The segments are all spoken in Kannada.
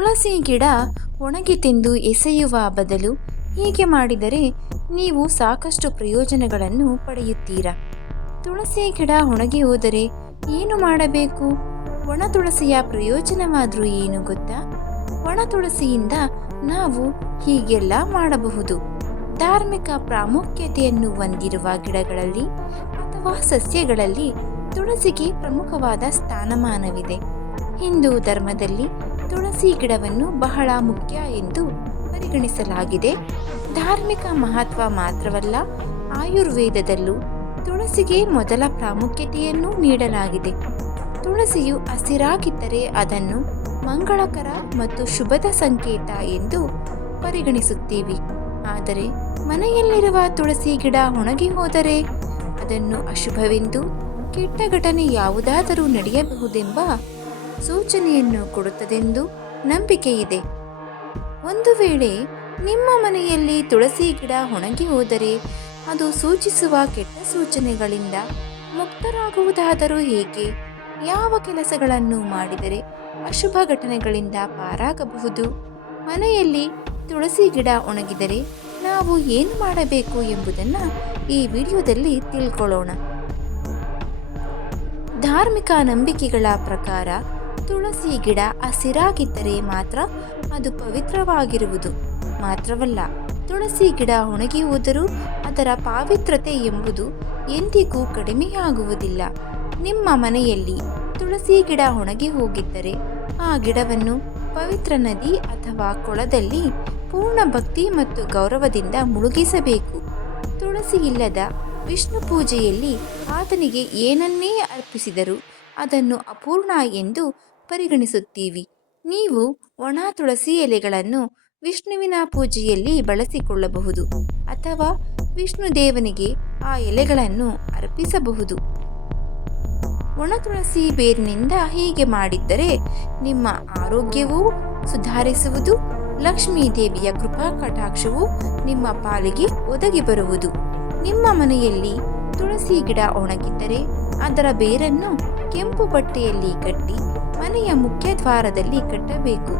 ತುಳಸಿ ಗಿಡ ಒಣಗಿ ತಿಂದು ಎಸೆಯುವ ಬದಲು ಹೀಗೆ ಮಾಡಿದರೆ ನೀವು ಸಾಕಷ್ಟು ಪ್ರಯೋಜನಗಳನ್ನು ಪಡೆಯುತ್ತೀರಾ? ತುಳಸಿ ಗಿಡ ಒಣಗಿ ಹೋದರೆ ಏನು ಮಾಡಬೇಕು? ಒಣ ತುಳಸಿಯ ಪ್ರಯೋಜನವಾದರೂ ಏನು ಗೊತ್ತಾ? ಒಣ ತುಳಸಿಯಿಂದ ನಾವು ಹೀಗೆಲ್ಲ ಮಾಡಬಹುದು. ಧಾರ್ಮಿಕ ಪ್ರಾಮುಖ್ಯತೆಯನ್ನು ಹೊಂದಿರುವ ಗಿಡಗಳಲ್ಲಿ ಅಥವಾ ಸಸ್ಯಗಳಲ್ಲಿ ತುಳಸಿಗೆ ಪ್ರಮುಖವಾದ ಸ್ಥಾನಮಾನವಿದೆ. ಹಿಂದೂ ಧರ್ಮದಲ್ಲಿ ತುಳಸಿ ಗಿಡವನ್ನು ಬಹಳ ಮುಖ್ಯ ಎಂದು ಪರಿಗಣಿಸಲಾಗಿದೆ. ಧಾರ್ಮಿಕ ಮಹತ್ವ ಮಾತ್ರವಲ್ಲ, ಆಯುರ್ವೇದದಲ್ಲೂ ತುಳಸಿಗೆ ಮೊದಲ ಪ್ರಾಮುಖ್ಯತೆಯನ್ನು ನೀಡಲಾಗಿದೆ. ತುಳಸಿಯು ಹಸಿರಾಗಿದ್ದರೆ ಅದನ್ನು ಮಂಗಳಕರ ಮತ್ತು ಶುಭದ ಸಂಕೇತ ಎಂದು ಪರಿಗಣಿಸುತ್ತೀವಿ. ಆದರೆ ಮನೆಯಲ್ಲಿರುವ ತುಳಸಿ ಗಿಡ ಒಣಗಿ ಹೋದರೆ ಅದನ್ನು ಅಶುಭವೆಂದು ಕೆಟ್ಟ ಘಟನೆ ಯಾವುದಾದರೂ ನಡೆಯಬಹುದೆಂಬ ಸೂಚನೆಯನ್ನು ಕೊಡುತ್ತದೆಂದು ನಂಬಿಕೆ ಇದೆ. ಒಂದು ವೇಳೆ ನಿಮ್ಮ ಮನೆಯಲ್ಲಿ ತುಳಸಿ ಗಿಡ ಒಣಗಿ ಹೋದರೆ ಅದು ಸೂಚಿಸುವ ಕೆಟ್ಟ ಸೂಚನೆಗಳಿಂದ ಮುಕ್ತರಾಗುವುದಾದರೂ ಹೇಗೆ? ಯಾವ ಕೆಲಸಗಳನ್ನು ಮಾಡಿದರೆ ಅಶುಭ ಘಟನೆಗಳಿಂದ ಪಾರಾಗಬಹುದು? ಮನೆಯಲ್ಲಿ ತುಳಸಿ ಗಿಡ ಒಣಗಿದರೆ ನಾವು ಏನು ಮಾಡಬೇಕು ಎಂಬುದನ್ನು ಈ ವಿಡಿಯೋದಲ್ಲಿ ತಿಳ್ಕೊಳ್ಳೋಣ. ಧಾರ್ಮಿಕ ನಂಬಿಕೆಗಳ ಪ್ರಕಾರ ತುಳಸಿ ಗಿಡ ಹಸಿರಾಗಿದ್ದರೆ ಮಾತ್ರ ಅದು ಪವಿತ್ರವಾಗಿರುವುದು. ಮಾತ್ರವಲ್ಲ, ತುಳಸಿ ಗಿಡ ಒಣಗಿ ಹೋದರೂ ಅದರ ಪಾವಿತ್ರತೆ ಎಂಬುದು ಎಂದಿಗೂ ಕಡಿಮೆಯಾಗುವುದಿಲ್ಲ. ನಿಮ್ಮ ಮನೆಯಲ್ಲಿ ತುಳಸಿ ಗಿಡ ಒಣಗಿ ಹೋಗಿದ್ದರೆ ಆ ಗಿಡವನ್ನು ಪವಿತ್ರ ನದಿ ಅಥವಾ ಕೊಳದಲ್ಲಿ ಪೂರ್ಣ ಭಕ್ತಿ ಮತ್ತು ಗೌರವದಿಂದ ಮುಳುಗಿಸಬೇಕು. ತುಳಸಿ ಇಲ್ಲದ ವಿಷ್ಣು ಪೂಜೆಯಲ್ಲಿ ಆತನಿಗೆ ಏನನ್ನೇ ಅರ್ಪಿಸಿದರೂ ಅದನ್ನು ಅಪೂರ್ಣ ಎಂದು ಪರಿಗಣಿಸುತ್ತೀವಿ. ನೀವು ಒಣ ತುಳಸಿ ಎಲೆಗಳನ್ನು ವಿಷ್ಣುವಿನ ಪೂಜೆಯಲ್ಲಿ ಬಳಸಿಕೊಳ್ಳಬಹುದು ಅಥವಾ ವಿಷ್ಣು ದೇವನಿಗೆ ಆ ಎಲೆಗಳನ್ನು ಅರ್ಪಿಸಬಹುದು. ಒಣ ತುಳಸಿ ಬೇರಿನಿಂದ ಹೀಗೆ ಮಾಡಿದ್ದರೆ ನಿಮ್ಮ ಆರೋಗ್ಯವೂ ಸುಧಾರಿಸುವುದು, ಲಕ್ಷ್ಮೀ ದೇವಿಯ ಕೃಪಾ ಕಟಾಕ್ಷವು ನಿಮ್ಮ ಪಾಲಿಗೆ ಒದಗಿ ಬರುವುದು. ನಿಮ್ಮ ಮನೆಯಲ್ಲಿ ತುಳಸಿ ಗಿಡ ಒಣಗಿದ್ದರೆ ಅದರ ಬೇರನ್ನು ಕೆಂಪು ಬಟ್ಟೆಯಲ್ಲಿ ಕಟ್ಟಿ ಮನೆಯ ಮುಖ್ಯ ದ್ವಾರದಲ್ಲಿ ಕಟ್ಟಬೇಕು.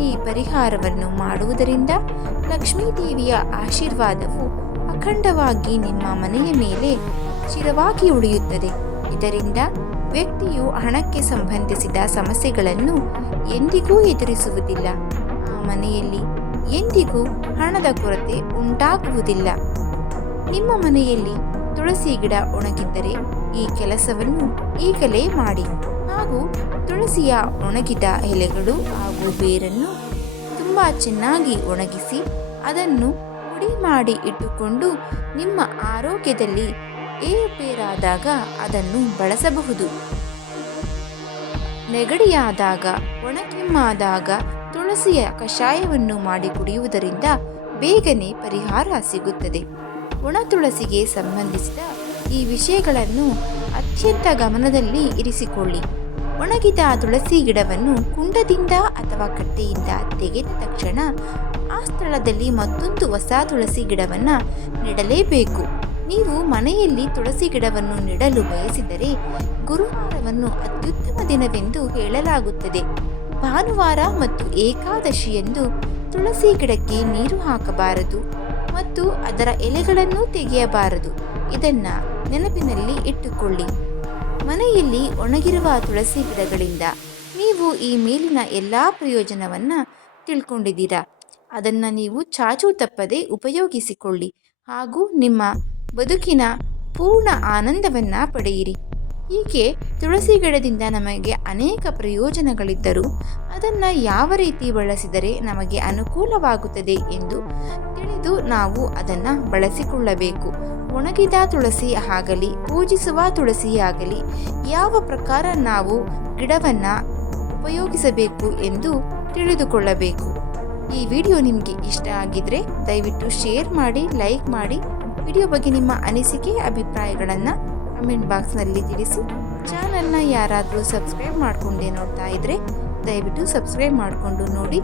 ಈ ಪರಿಹಾರವನ್ನು ಮಾಡುವುದರಿಂದ ಲಕ್ಷ್ಮೀ ದೇವಿಯ ಆಶೀರ್ವಾದವು ಅಖಂಡವಾಗಿ ನಿಮ್ಮ ಮನೆಯ ಮೇಲೆ ಚಿರವಾಗಿ ಉಳಿಯುತ್ತದೆ. ಇದರಿಂದ ವ್ಯಕ್ತಿಯು ಹಣಕ್ಕೆ ಸಂಬಂಧಿಸಿದ ಸಮಸ್ಯೆಗಳನ್ನು ಎಂದಿಗೂ ಎದುರಿಸುವುದಿಲ್ಲ. ಆ ಮನೆಯಲ್ಲಿ ಎಂದಿಗೂ ಹಣದ ಕೊರತೆ ಉಂಟಾಗುವುದಿಲ್ಲ. ನಿಮ್ಮ ಮನೆಯಲ್ಲಿ ತುಳಸಿ ಗಿಡ ಒಣಗಿದ್ದರೆ ಈ ಕೆಲಸವನ್ನು ಈಗಲೇ ಮಾಡಿ. ಹಾಗೂ ತುಳಸಿಯ ಒಣಗಿದ ಎಲೆಗಳು ಹಾಗೂ ಬೇರನ್ನು ತುಂಬ ಚೆನ್ನಾಗಿ ಒಣಗಿಸಿ ಅದನ್ನು ಪುಡಿ ಮಾಡಿ ಇಟ್ಟುಕೊಂಡು ನಿಮ್ಮ ಆರೋಗ್ಯದಲ್ಲಿ ಏರುಪೇರಾದಾಗ ಅದನ್ನು ಬಳಸಬಹುದು. ನೆಗಡಿಯಾದಾಗ, ಒಣಕೆಮ್ಮಾದಾಗ ತುಳಸಿಯ ಕಷಾಯವನ್ನು ಮಾಡಿ ಕುಡಿಯುವುದರಿಂದ ಬೇಗನೆ ಪರಿಹಾರ ಸಿಗುತ್ತದೆ. ಒಣ ತುಳಸಿಗೆ ಸಂಬಂಧಿಸಿದ ಈ ವಿಷಯಗಳನ್ನು ಅತ್ಯಂತ ಗಮನದಲ್ಲಿ ಇರಿಸಿಕೊಳ್ಳಿ. ಒಣಗಿದ ತುಳಸಿ ಗಿಡವನ್ನು ಕುಂಡದಿಂದ ಅಥವಾ ಕಟ್ಟೆಯಿಂದ ತೆಗೆದ ತಕ್ಷಣ ಆ ಸ್ಥಳದಲ್ಲಿ ಮತ್ತೊಂದು ಹೊಸ ತುಳಸಿ ಗಿಡವನ್ನು ನೆಡಲೇಬೇಕು. ನೀವು ಮನೆಯಲ್ಲಿ ತುಳಸಿ ಗಿಡವನ್ನು ನೆಡಲು ಬಯಸಿದರೆ ಗುರುವಾರವನ್ನು ಅತ್ಯುತ್ತಮ ದಿನವೆಂದು ಹೇಳಲಾಗುತ್ತದೆ. ಭಾನುವಾರ ಮತ್ತು ಏಕಾದಶಿಯಂದು ತುಳಸಿ ಗಿಡಕ್ಕೆ ನೀರು ಹಾಕಬಾರದು ಮತ್ತು ಅದರ ಎಲೆಗಳನ್ನು ತೆಗೆಯಬಾರದು. ಇದನ್ನು ನೆನಪಿನಲ್ಲಿ ಇಟ್ಟುಕೊಳ್ಳಿ. ಮನೆಯಲ್ಲಿ ಒಣಗಿರುವ ತುಳಸಿ ಗಿಡಗಳಿಂದ ನೀವು ಈ ಮೇಲಿನ ಎಲ್ಲ ಪ್ರಯೋಜನವನ್ನು ತಿಳ್ಕೊಂಡಿದ್ದೀರಾ? ಅದನ್ನು ನೀವು ಚಾಚು ತಪ್ಪದೆ ಉಪಯೋಗಿಸಿಕೊಳ್ಳಿ ಹಾಗೂ ನಿಮ್ಮ ಬದುಕಿನ ಪೂರ್ಣ ಆನಂದವನ್ನು ಪಡೆಯಿರಿ. ಹೀಗೆ ತುಳಸಿ ಗಿಡದಿಂದ ನಮಗೆ ಅನೇಕ ಪ್ರಯೋಜನಗಳಿದ್ದರೂ ಅದನ್ನು ಯಾವ ರೀತಿ ಬಳಸಿದರೆ ನಮಗೆ ಅನುಕೂಲವಾಗುತ್ತದೆ ಎಂದು ತಿಳಿದು ನಾವು ಅದನ್ನು ಬಳಸಿಕೊಳ್ಳಬೇಕು. ಒಣಗಿದ ತುಳಸಿ ಆಗಲಿ, ಪೂಜಿಸುವ ತುಳಸಿಯಾಗಲಿ ಯಾವ ಪ್ರಕಾರ ನಾವು ಗಿಡವನ್ನು ಉಪಯೋಗಿಸಬೇಕು ಎಂದು ತಿಳಿದುಕೊಳ್ಳಬೇಕು. ಈ ವಿಡಿಯೋ ನಿಮಗೆ ಇಷ್ಟ ಆಗಿದ್ರೆ ದಯವಿಟ್ಟು ಶೇರ್ ಮಾಡಿ, ಲೈಕ್ ಮಾಡಿ. ವಿಡಿಯೋ ಬಗ್ಗೆ ನಿಮ್ಮ ಅನಿಸಿಕೆ, ಅಭಿಪ್ರಾಯಗಳನ್ನು ಕಮೆಂಟ್ ಬಾಕ್ಸ್ನಲ್ಲಿ ತಿಳಿಸಿ. ಚಾನಲ್ನ ಯಾರಾದರೂ ಸಬ್ಸ್ಕ್ರೈಬ್ ಮಾಡಿಕೊಂಡೇ ನೋಡ್ತಾ ಇದ್ದರೆ ದಯವಿಟ್ಟು ಸಬ್ಸ್ಕ್ರೈಬ್ ಮಾಡಿಕೊಂಡು ನೋಡಿ.